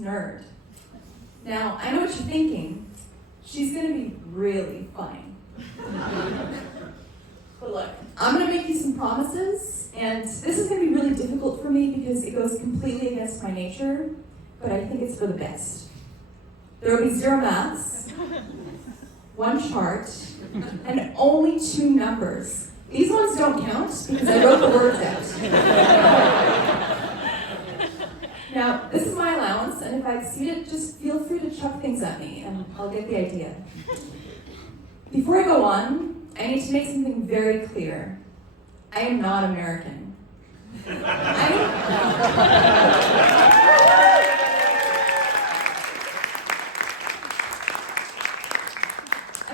nerd. Now, I know what you're thinking. She's gonna be really funny. But look, I'm gonna make you some promises, and this is gonna be really difficult for me because it goes completely against my nature, but I think it's for the best. There will be 0 maths, 1 chart, and only 2 numbers. These ones don't count because I wrote the words out. Now, this is my allowance, and if I exceed it, just feel free to chuck things at me, and I'll get the idea. Before I go on, I need to make something very clear. I am not American. I'm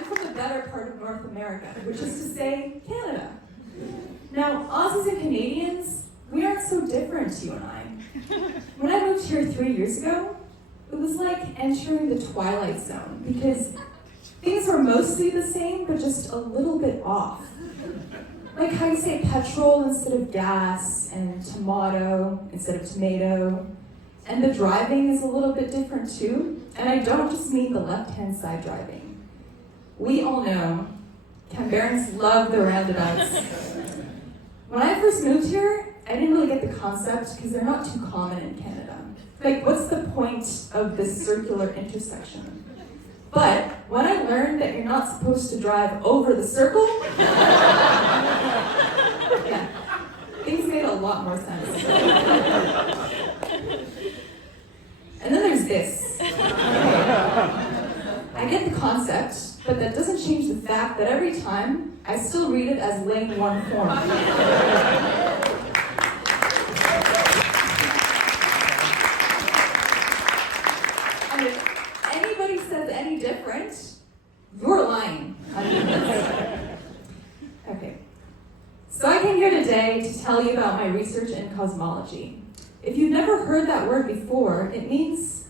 from the better part of North America, which is to say, Canada. Now, Aussies and Canadians, we aren't so different, you and I. When I moved here 3 years ago, it was like entering the Twilight Zone because things were mostly the same, but just a little bit off. Like how you say petrol instead of gas, and tomato instead of tomato. And the driving is a little bit different too. And I don't just mean the left-hand side driving. We all know Canberrans love the roundabouts. When I first moved here, I didn't really get the concept because they're not too common in Canada. Like, what's the point of this circular intersection? But when I learned that you're not supposed to drive over the circle, yeah, things made a lot more sense. And then there's this. I get the concept, but that doesn't change the fact that every time, I still read it as lane 1 form. And if anybody says any different, you're lying. Okay. So I came here today to tell you about my research in cosmology. If you've never heard that word before, it means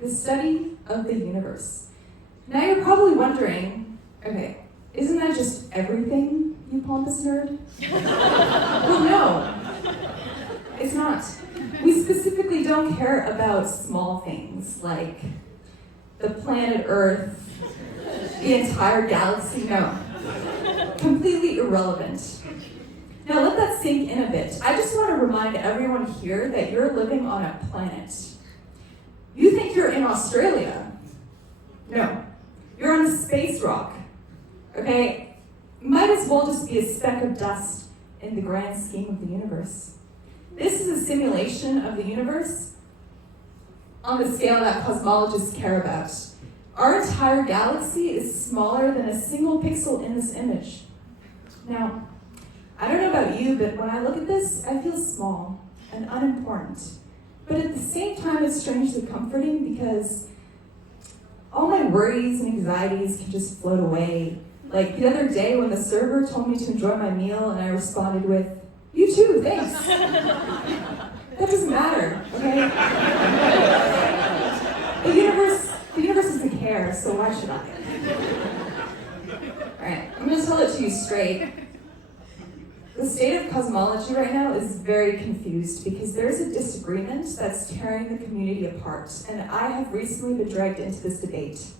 the study of the universe. Now you're probably wondering, okay, isn't that just everything, you pompous nerd? Well, no, it's not. We specifically don't care about small things like the planet Earth, the entire galaxy, no. Completely irrelevant. Now let that sink in a bit. I just want to remind everyone here that you're living on a planet. You think you're in Australia? No. You're on a space rock, okay? Might as well just be a speck of dust in the grand scheme of the universe. This is a simulation of the universe on the scale that cosmologists care about. Our entire galaxy is smaller than a single pixel in this image. Now, I don't know about you, but when I look at this, I feel small and unimportant. But at the same time, it's strangely comforting because all my worries and anxieties can just float away. Like the other day when the server told me to enjoy my meal and I responded with, "You too, thanks." That doesn't matter, okay? The universe doesn't care, so why should I? All right, I'm gonna tell it to you straight. The state of cosmology right now is very confused because there's a disagreement that's tearing the community apart, and I have recently been dragged into this debate.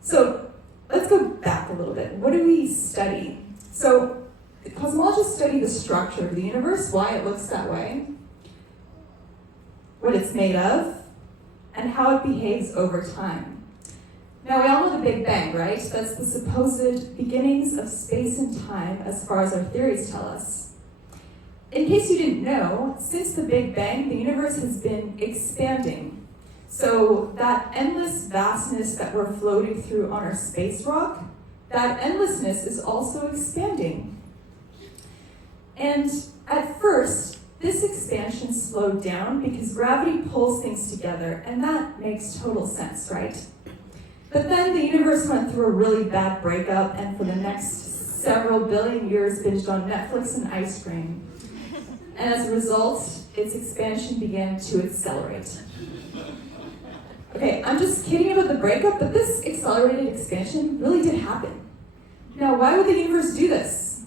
So let's go back a little bit. What do we study? So cosmologists study the structure of the universe, why it looks that way, what it's made of, and how it behaves over time. Now, we all know the Big Bang, right? That's the supposed beginnings of space and time as far as our theories tell us. In case you didn't know, since the Big Bang, the universe has been expanding. So that endless vastness that we're floating through on our space rock, that endlessness is also expanding. And at first, this expansion slowed down because gravity pulls things together, and that makes total sense, right? But then the universe went through a really bad breakup, and for the next several billion years binged on Netflix and ice cream. And as a result, its expansion began to accelerate. Okay, I'm just kidding about the breakup, but this accelerated expansion really did happen. Now, why would the universe do this?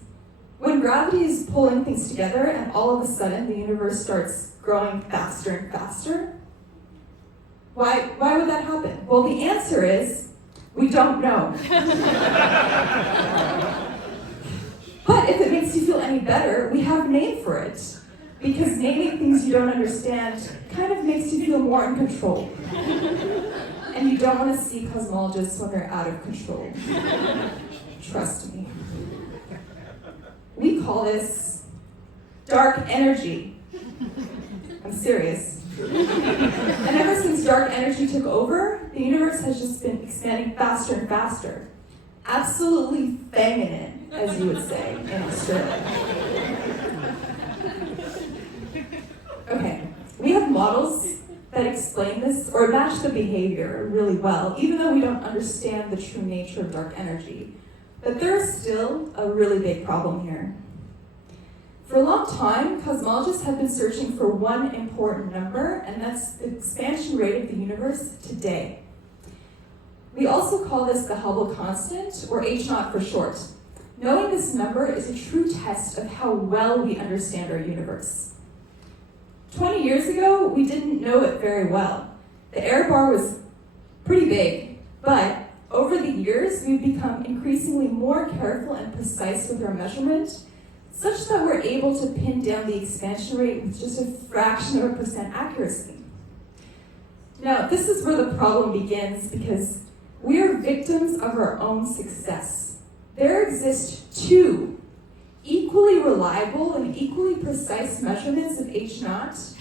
When gravity is pulling things together and all of a sudden the universe starts growing faster and faster, Why would that happen? Well, the answer is, we don't know. But if it makes you feel any better, we have a name for it. Because naming things you don't understand kind of makes you feel more in control. And you don't want to see cosmologists when they're out of control. Trust me. We call this dark energy. I'm serious. And ever since dark energy took over, the universe has just been expanding faster and faster. Absolutely fanging it, as you would say in Australia. Okay, we have models that explain this or match the behavior really well, even though we don't understand the true nature of dark energy. But there's still a really big problem here. For a long time, cosmologists have been searching for one important number, and that's the expansion rate of the universe today. We also call this the Hubble constant, or H0 for short. Knowing this number is a true test of how well we understand our universe. 20 years ago, we didn't know it very well. The error bar was pretty big, but over the years, we've become increasingly more careful and precise with our measurement, such that we're able to pin down the expansion rate with just a fraction of a percent accuracy. Now, this is where the problem begins because we are victims of our own success. There exist two equally reliable and equally precise measurements of H0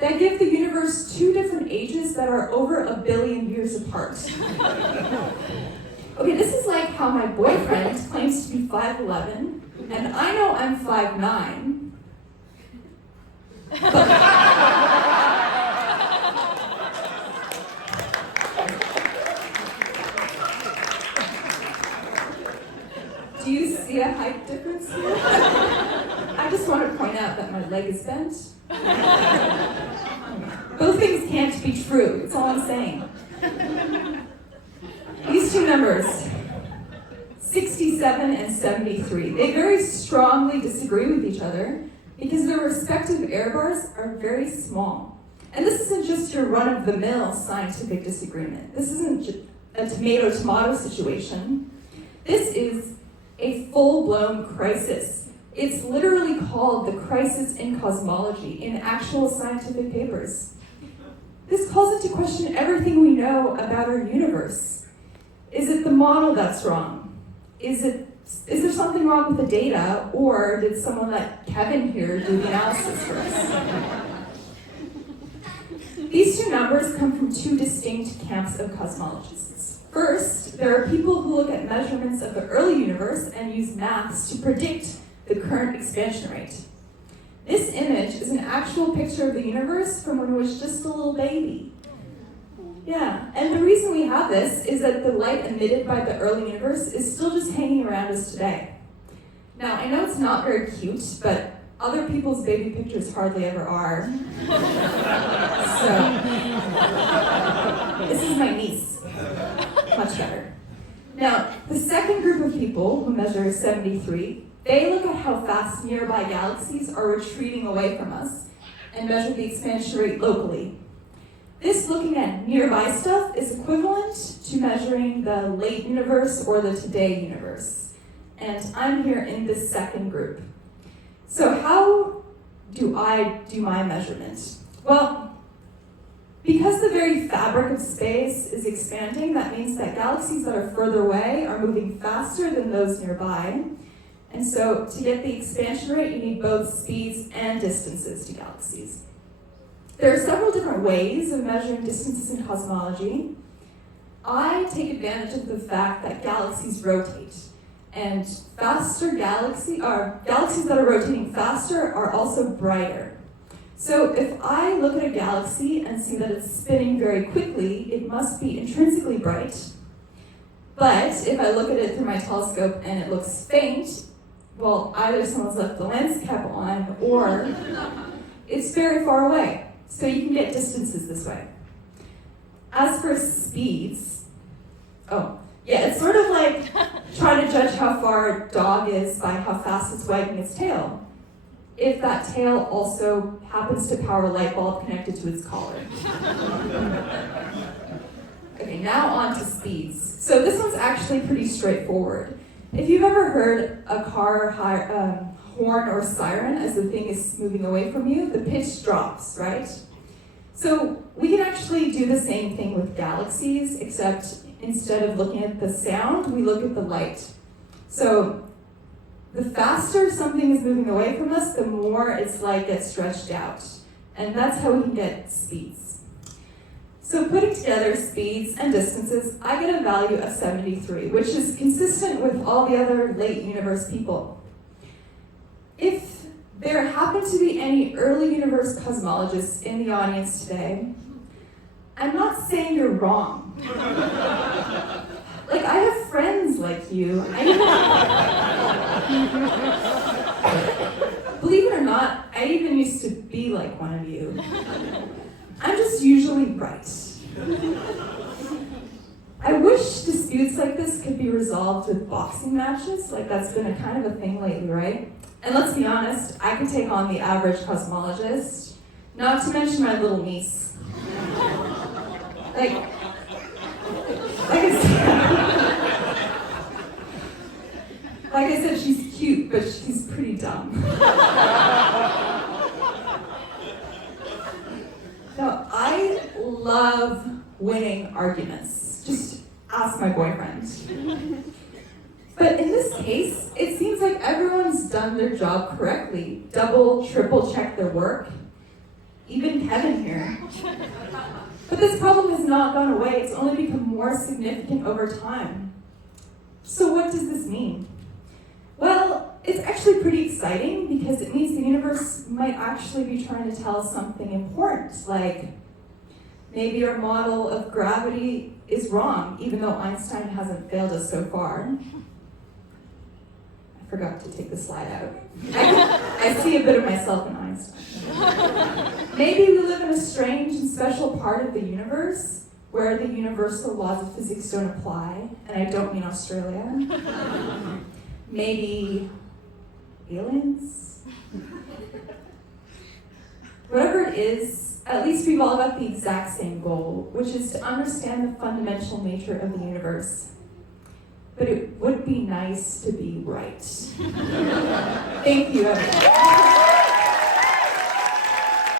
that give the universe two different ages that are over 1 billion years apart. Okay, this is like how my boyfriend claims to be 5'11", and I know I'm 5'9". Do you see a height difference here? I just want to point out that my leg is bent. Both things can't be true, that's all I'm saying. These two numbers, 67 and 73, they very strongly disagree with each other because their respective error bars are very small. And this isn't just your run-of-the-mill scientific disagreement. This isn't a tomato-tomato situation. This is a full-blown crisis. It's literally called the crisis in cosmology in actual scientific papers. This calls into question everything we know about our universe. Is it the model that's wrong? Is there something wrong with the data, or did someone let Kevin here do the analysis for us? These two numbers come from two distinct camps of cosmologists. First, there are people who look at measurements of the early universe and use maths to predict the current expansion rate. This image is an actual picture of the universe from when it was just a little baby. Yeah, and the reason we have this is that the light emitted by the early universe is still just hanging around us today. Now, I know it's not very cute, but other people's baby pictures hardly ever are. So, this is my niece. Much better. Now, the second group of people who measure 73, they look at how fast nearby galaxies are retreating away from us and measure the expansion rate locally. This looking at nearby stuff is equivalent to measuring the late universe or the today universe. And I'm here in this second group. So how do I do my measurement? Well, because the very fabric of space is expanding, that means that galaxies that are further away are moving faster than those nearby. And so to get the expansion rate, you need both speeds and distances to galaxies. There are several different ways of measuring distances in cosmology. I take advantage of the fact that galaxies rotate. And galaxies that are rotating faster are also brighter. So if I look at a galaxy and see that it's spinning very quickly, it must be intrinsically bright. But if I look at it through my telescope and it looks faint, well, either someone's left the lens cap on or it's very far away. So you can get distances this way. As for speeds, it's sort of like trying to judge how far a dog is by how fast it's wagging its tail. if that tail also happens to power a light bulb connected to its collar. Okay, now on to speeds. So this one's actually pretty straightforward. If you've ever heard a car horn or siren as the thing is moving away from you, the pitch drops, right? So we can actually do the same thing with galaxies, except instead of looking at the sound, we look at the light. So the faster something is moving away from us, the more its light gets stretched out. And that's how we can get speeds. So putting together speeds and distances, I get a value of 73, which is consistent with all the other late universe people. If there happen to be any early universe cosmologists in the audience today, I'm not saying you're wrong. Like, I have friends like you. Believe it or not, I even used to be like one of you. I'm just usually right. I wish disputes like this could be resolved with boxing matches, like that's been a kind of a thing lately, right? And let's be honest, I could take on the average cosmologist, not to mention my little niece. Like I said, she's cute, but she's pretty dumb. No, I love winning arguments. Just ask my boyfriend. But in this case, it seems like everyone's done their job correctly. Double, triple check their work. Even Kevin here. But this problem has not gone away. It's only become more significant over time. So what does this mean? Well, it's actually pretty exciting because it means the universe might actually be trying to tell us something important, like maybe our model of gravity is wrong, even though Einstein hasn't failed us so far. I forgot to take the slide out. I see a bit of myself in Einstein. Maybe we live in a strange and special part of the universe where the universal laws of physics don't apply, and I don't mean Australia. Maybe aliens? Whatever it is, at least we've all got the exact same goal, which is to understand the fundamental nature of the universe. But it would be nice to be right. Thank you, everyone.